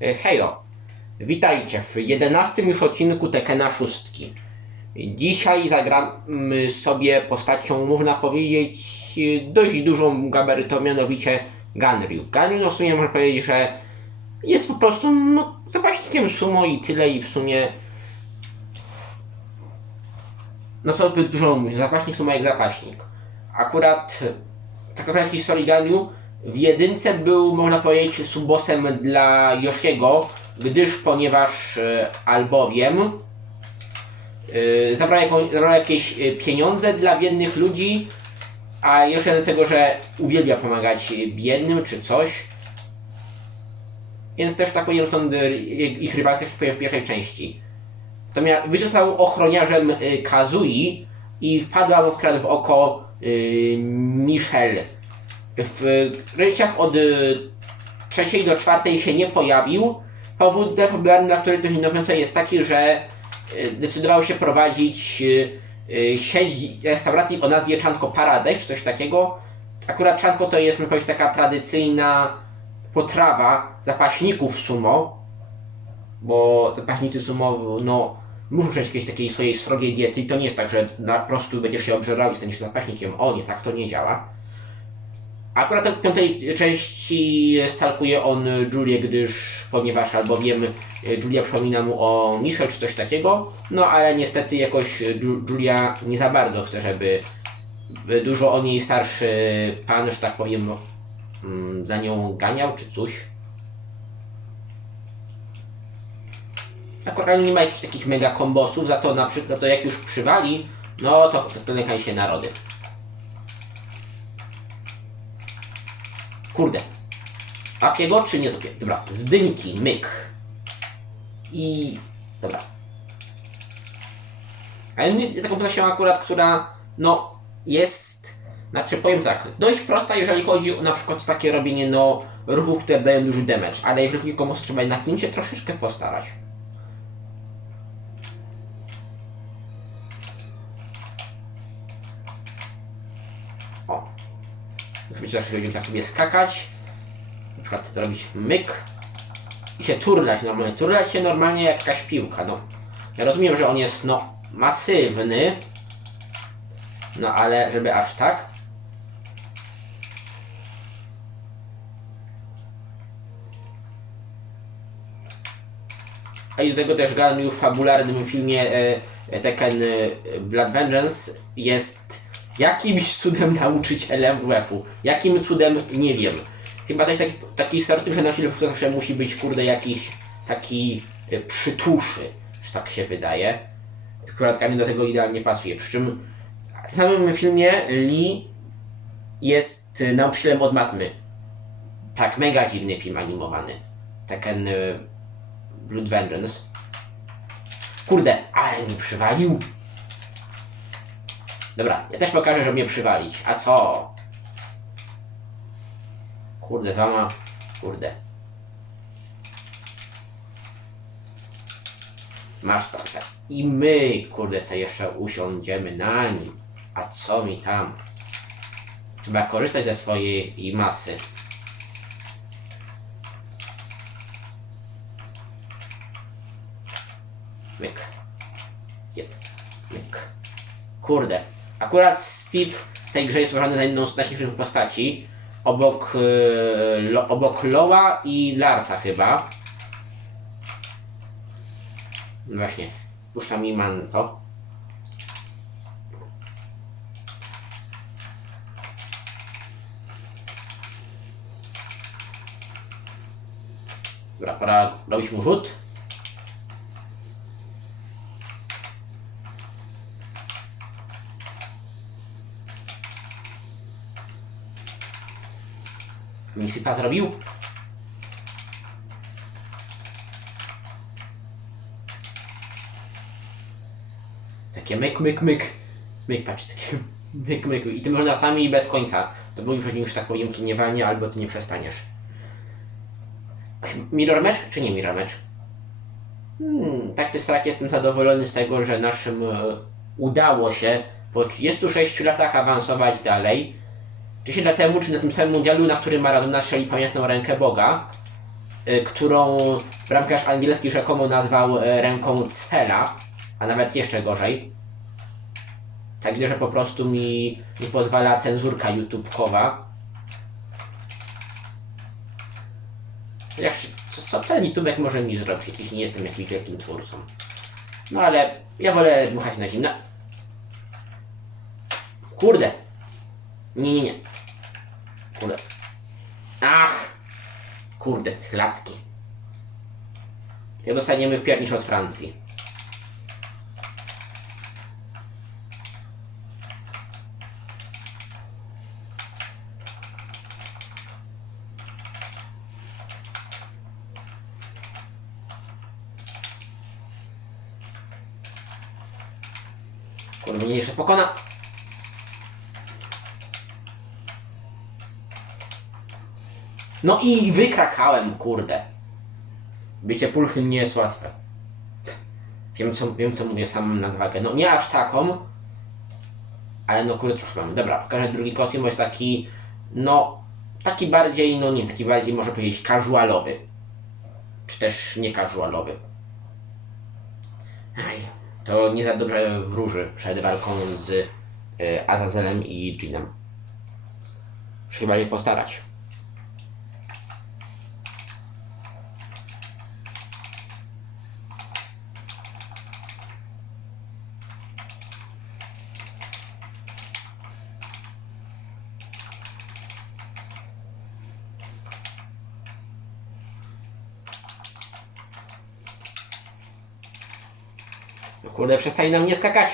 E, Hejo, witajcie w 11 już odcinku Tekena szóstki. Dzisiaj zagramy sobie postacią, można powiedzieć, dość dużą gabarytą, mianowicie Ganryu. Ganryu, no w sumie można powiedzieć, że jest po prostu no, zapaśnikiem sumo i tyle i w sumie no co by dużo mówić, zapaśnik sumo jak zapaśnik. Akurat tak naprawdę historii Ganryu jedynce był, można powiedzieć, subosem dla Yoshiego, gdyż ponieważ e, albowiem e, zabrał, zabrał jakieś e, pieniądze dla biednych ludzi, a jeszcze do tego, że uwielbia pomagać biednym czy coś. Więc też tak powiem, stąd ich rywalizacja się w pierwszej części. Natomiast został ochroniarzem Kazui i wpadła mu w oko Michelle. W rejściach od y, trzeciej do czwartej się nie pojawił. Powód popularny, dla którego to niewiące jest taki, że y, decydował się prowadzić y, sieć restauracji o nazwie Czanko Paradise, coś takiego. Akurat Czanko to jest, powiedzieć, taka tradycyjna potrawa zapaśników sumo, bo zapaśnicy sumo, no, muszą mieć jakieś takiej swojej srogiej diety i to nie jest tak, że na prostu będziesz się obżerał i staniesz zapaśnikiem. O nie, tak to nie działa. Akurat w piątej części stalkuje on Julię, gdyż, ponieważ albowiem Julia przypomina mu o Michelle czy coś takiego, no ale niestety jakoś Ju- Julia nie za bardzo chce, żeby dużo o niej starszy pan, że tak powiem, no, mm, za nią ganiał czy coś. Akurat nie ma jakichś takich mega kombosów, za to na przykład, to jak już przywali, no to, to klękaj się narody. Kurde. Apiego czy nie zapię? Dobra, z myk. I... Dobra. Ale jest taką postacią akurat, która no jest, znaczy powiem tak, dość prosta, jeżeli chodzi o na przykład takie robienie no ruchów, które dają duży damage, ale jeżeli chodzi o komuś trzeba jednak się troszeczkę postarać. Myślę, że będziemy tak sobie skakać. Na przykład robić myk. I się turlać normalnie. Turlać się normalnie jak jakaś piłka, no. Ja rozumiem, że on jest, no, masywny. No, ale żeby aż tak. A i do tego też Ganyu w fabularnym filmie e, e, Tekken e, Blood Vengeance jest jakimś cudem nauczycielem MWF-u. Jakim cudem nie wiem. Chyba jest taki, taki że nauczyciel to zawsze musi być kurde jakiś taki e, przytuszy, że tak się wydaje. Akurat do tego idealnie pasuje. Przy czym w samym filmie Lee jest e, nauczycielem od matmy. Tak, mega dziwny film animowany. Tekken e, Blood Vengeance. Kurde, ale mi przywalił. Dobra, ja też pokażę, żeby mnie przywalić. A co? Kurde, zama. Kurde. Masz tak. I my, kurde, sobie jeszcze usiądziemy na nim. A co mi tam? Trzeba korzystać ze swojej masy. Myk. Jep. Myk. Kurde. Akurat Steve w tej grze jest uważany za jedną z najsilniejszych postaci. Obok, yy, lo, obok Loa i Larsa chyba. No właśnie. Puszczam mi manto. Dobra, pora robić mu rzut. Misipa zrobił? Takie myk, myk, myk. Myk, patrz, takie myk, myk. I tym latami bez końca. To był już, już tak powiem, nie walnie, albo ty nie przestaniesz. Mirror match, czy nie mirror match? Hmm, tak czy tak jestem zadowolony z tego, że naszym e, udało się po 36 latach awansować dalej. 10 lat temu, czy na tym samym mundialu, na którym Maradona strzelił pamiętną rękę Boga, y, którą bramkarz angielski rzekomo nazwał y, ręką cela, a nawet jeszcze gorzej. Tak widzę, że po prostu mi nie pozwala cenzurka YouTube'kowa. Chociaż co, co ten YouTubek może mi zrobić, jeśli nie jestem jakimś wielkim twórcą. No ale ja wolę dmuchać na zimno. Kurde. Nie, nie, nie. Kurde. Ach! Kurde, klatki. Jak dostaniemy w piernicz od Francji. Kurde, mnie jeszcze pokona. No i wykrakałem, kurde. Bycie pulchnym nie jest łatwe. Wiem co, wiem, co mówię sam nadwagę. No nie aż taką, ale no kurde trochę mam. Dobra, pokażę drugi kostium, bo jest taki, no, taki bardziej, no nie, taki bardziej można powiedzieć casualowy. Czy też nie casualowy. Aj, to nie za dobrze wróży przed walką z y, Azazelem i Jeanem. Muszę się bardziej postarać. No kurde, przestań na mnie skakać.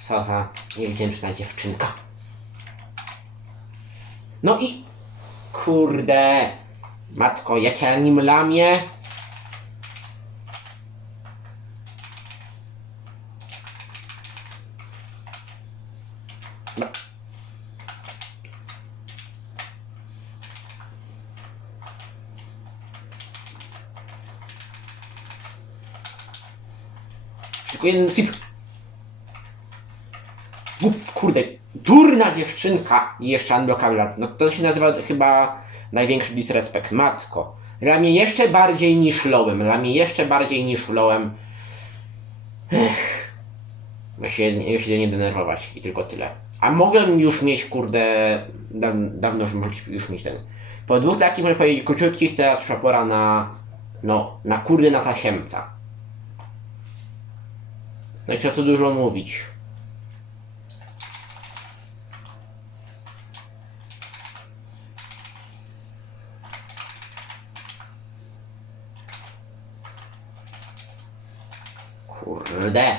Co za niewdzięczna dziewczynka. No i... Kurde. Matko, jak ja nim lamię. Tylko jeden sip. Kurde, durna dziewczynka i jeszcze unblockable. No to się nazywa chyba największy disrespekt. Matko. Mnie jeszcze bardziej niż lołem. Mnie jeszcze bardziej niż lołem. Ech. Ja się, ja się nie denerwować i tylko tyle. A mogłem już mieć, kurde, daw, dawno już mieć ten. Po dwóch takich, można powiedzieć, króciutkich, teraz przyszła pora na, no, na kurde na tasiemca. No i tu dużo mówić. Kurde.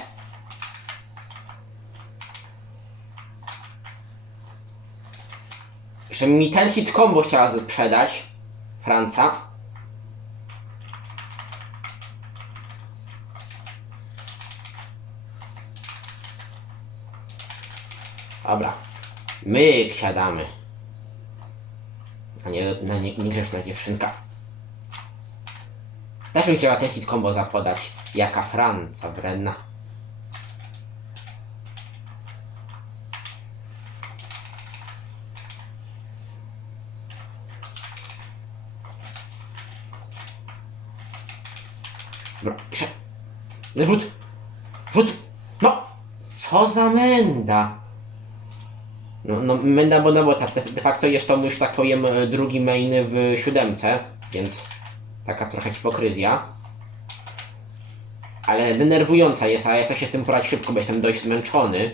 Że mi ten hit combo chciała sprzedać. Franca. Dobra. My siadamy. A nie, na nie, niegrzeczna dziewczynka. Też bym chciała ten hit combo zapodać. Jaka Franca wredna. Dobra, jeszcze. Rzut! Rzut! No! Co za menda! No, no menda, bo no bo tak, de, facto jest to już tak powiem e, drugi main w siódemce, więc taka trochę hipokryzja. Ale denerwująca jest, a ja chcę się z tym poradzić szybko, bo jestem dość zmęczony.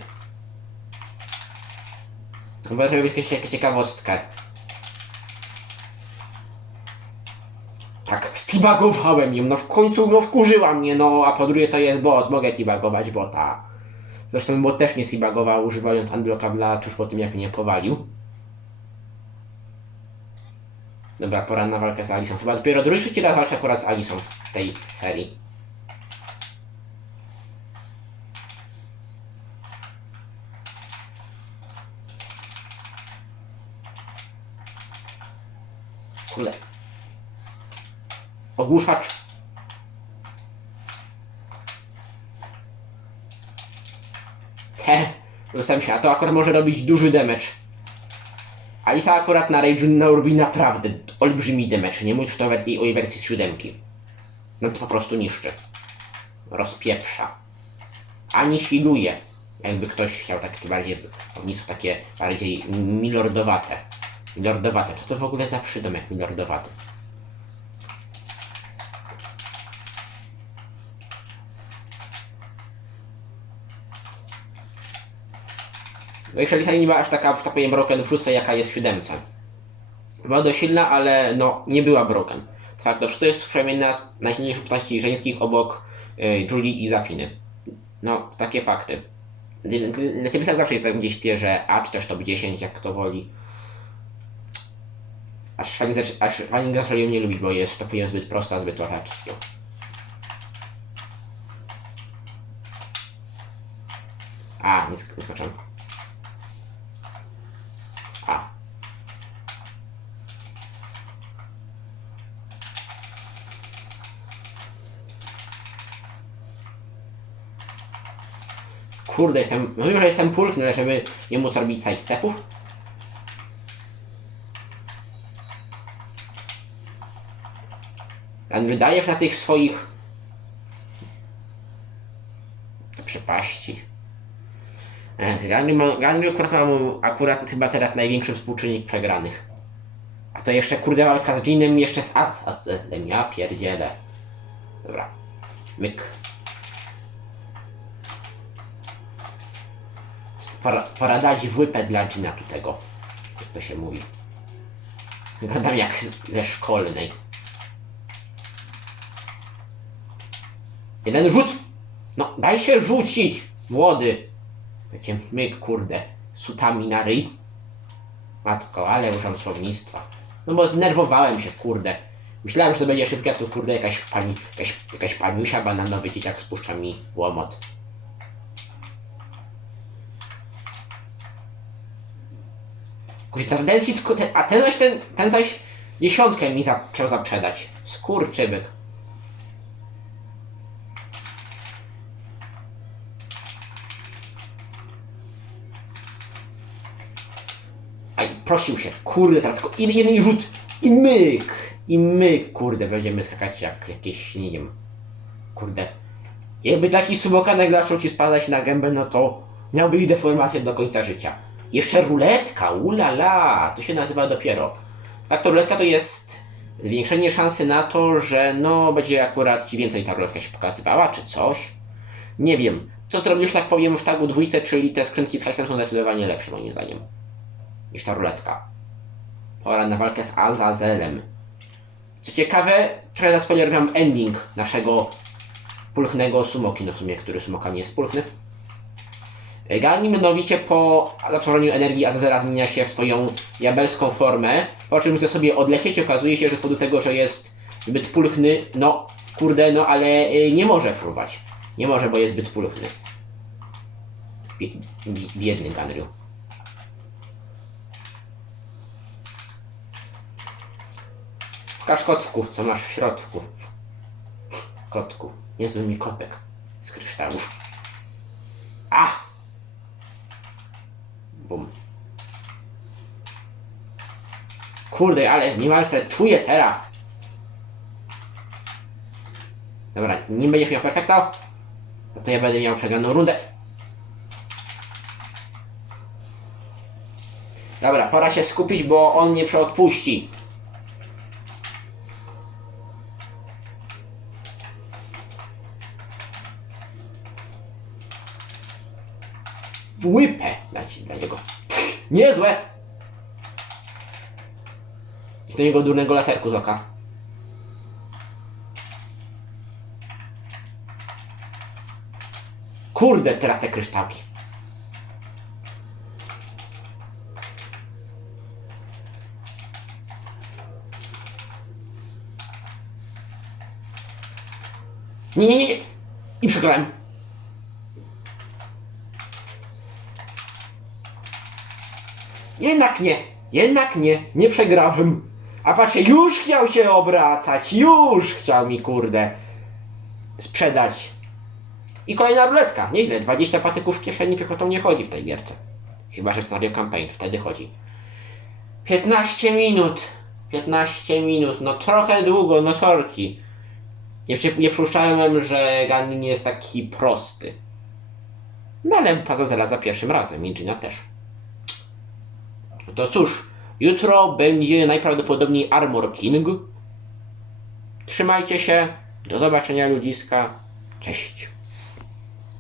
Chyba robię jakąś jakąś ciekawostkę. Tak, stibagowałem ją, no w końcu no wkurzyła mnie, no a po drugie to jest bot, mogę tibagować bota. Zresztą bot też nie stibagował używając unblockabla tuż po tym jak mnie powalił. Dobra, pora na walkę z Alisą. Chyba dopiero drugi trzeci raz walczę akurat z Alisą w tej serii. Kurde. Ogłuszacz. He, dostałem się, a to akurat może robić duży damage. Alisa akurat na Rage no, robi naprawdę olbrzymi damage, nie mówiąc nawet i o jej wersji z siódemki. No to po prostu niszczy. Rozpieprza. Ani healuje. Jakby ktoś chciał takie bardziej, ognisko takie bardziej milordowate. Milordowate. To co w ogóle za przydomek milordowaty? No ta nie była aż taka, że tak powiem, broken w szóstce, jaka jest w siódemce. Była dość silna, ale no, nie była broken. Tak, to jest jedna z najsilniejszych postaci żeńskich obok y, Julie i Zafiny. No, takie fakty. Tym zawsze jest tak gdzieś w tierze A, czy też top 10, jak kto woli. Aż fani, zac- aż fani zaczęli lubić, bo jest, że tak powiem, zbyt prosta, zbyt łatwa. A, nie, sk- nie skoczyłem. Kurde, jestem. No że jestem pulchny, żeby nie móc robić sidestepów. On wydaje na tych swoich przepaści. Gangry akurat mam akurat chyba teraz największy współczynnik przegranych. A to jeszcze kurde walka z Jeanem jeszcze z Asasem. Ja pierdzielę. Dobra. Myk. Pora dać wypę dla Gina tu tego. Jak to się mówi. Gadam jak ze szkolnej. Jeden rzut! No, daj się rzucić, młody. Takie myk, kurde, sutami na ryj. Matko, ale użam słownictwa. No bo zdenerwowałem się, kurde. Myślałem, że to będzie szybkie, a tu kurde jakaś pani, jakaś, jakaś paniusia bananowy dzieciak spuszcza mi łomot. Kurde, ten a ten zaś, ten, ten zaś dziesiątkę mi zaczął zaprzedać. Skurczybyk. Aj, prosił się, kurde, teraz tylko jeden, jeden rzut i myk, i myk, kurde, będziemy skakać jak jakieś, nie wiem, kurde. Jakby taki sumokanek zaczął ci spadać na gębę, no to miałbyś deformację do końca życia. Jeszcze ruletka, ulala, to się nazywa dopiero. Tak, to ruletka to jest zwiększenie szansy na to, że no będzie akurat ci więcej ta ruletka się pokazywała, czy coś. Nie wiem. Co zrobisz, tak powiem, w tagu dwójce, czyli te skrzynki z hajsem są zdecydowanie lepsze moim zdaniem niż ta ruletka. Pora na walkę z Azazelem. Co ciekawe, trochę zaspoilerowałem ending naszego pulchnego sumoki, no w sumie, który sumoka nie jest pulchny. Gani mianowicie po zatworzeniu energii Azazela zmienia się w swoją diabelską formę, po czym chce sobie odlecieć okazuje się, że z powodu tego, że jest zbyt pulchny, no kurde, no ale y, nie może fruwać. Nie może, bo jest zbyt pulchny. Bie- bi- Biedny Ganryu. Pokaż kotku, co masz w środku. Kotku, niezły mi kotek z kryształów. Kurde, ale niemal tuje teraz. Dobra, nie będziesz miał perfekta? No to ja będę miał przegraną rundę. Dobra, pora się skupić, bo on mnie przeodpuści. w łypę dać dla niego. Niezłe! Tego durnego laserku z oka. Kurde, teraz te kryształki. Nie, nie, nie. I przegrałem. Jednak nie, jednak nie, nie przegrałem. A patrzcie, już chciał się obracać, już chciał mi kurde sprzedać. I kolejna ruletka, nieźle, 20 patyków w kieszeni piechotą nie chodzi w tej gierce. Chyba, że w Mario Campaign, wtedy chodzi. 15 minut. 15 minut. No trochę długo, no sorki. Nie, nie przypuszczałem, że nie jest taki prosty. No ale Pazazela za pierwszym razem, i Gina też. No to cóż, jutro będzie najprawdopodobniej Armor King. Trzymajcie się. Do zobaczenia ludziska. Cześć.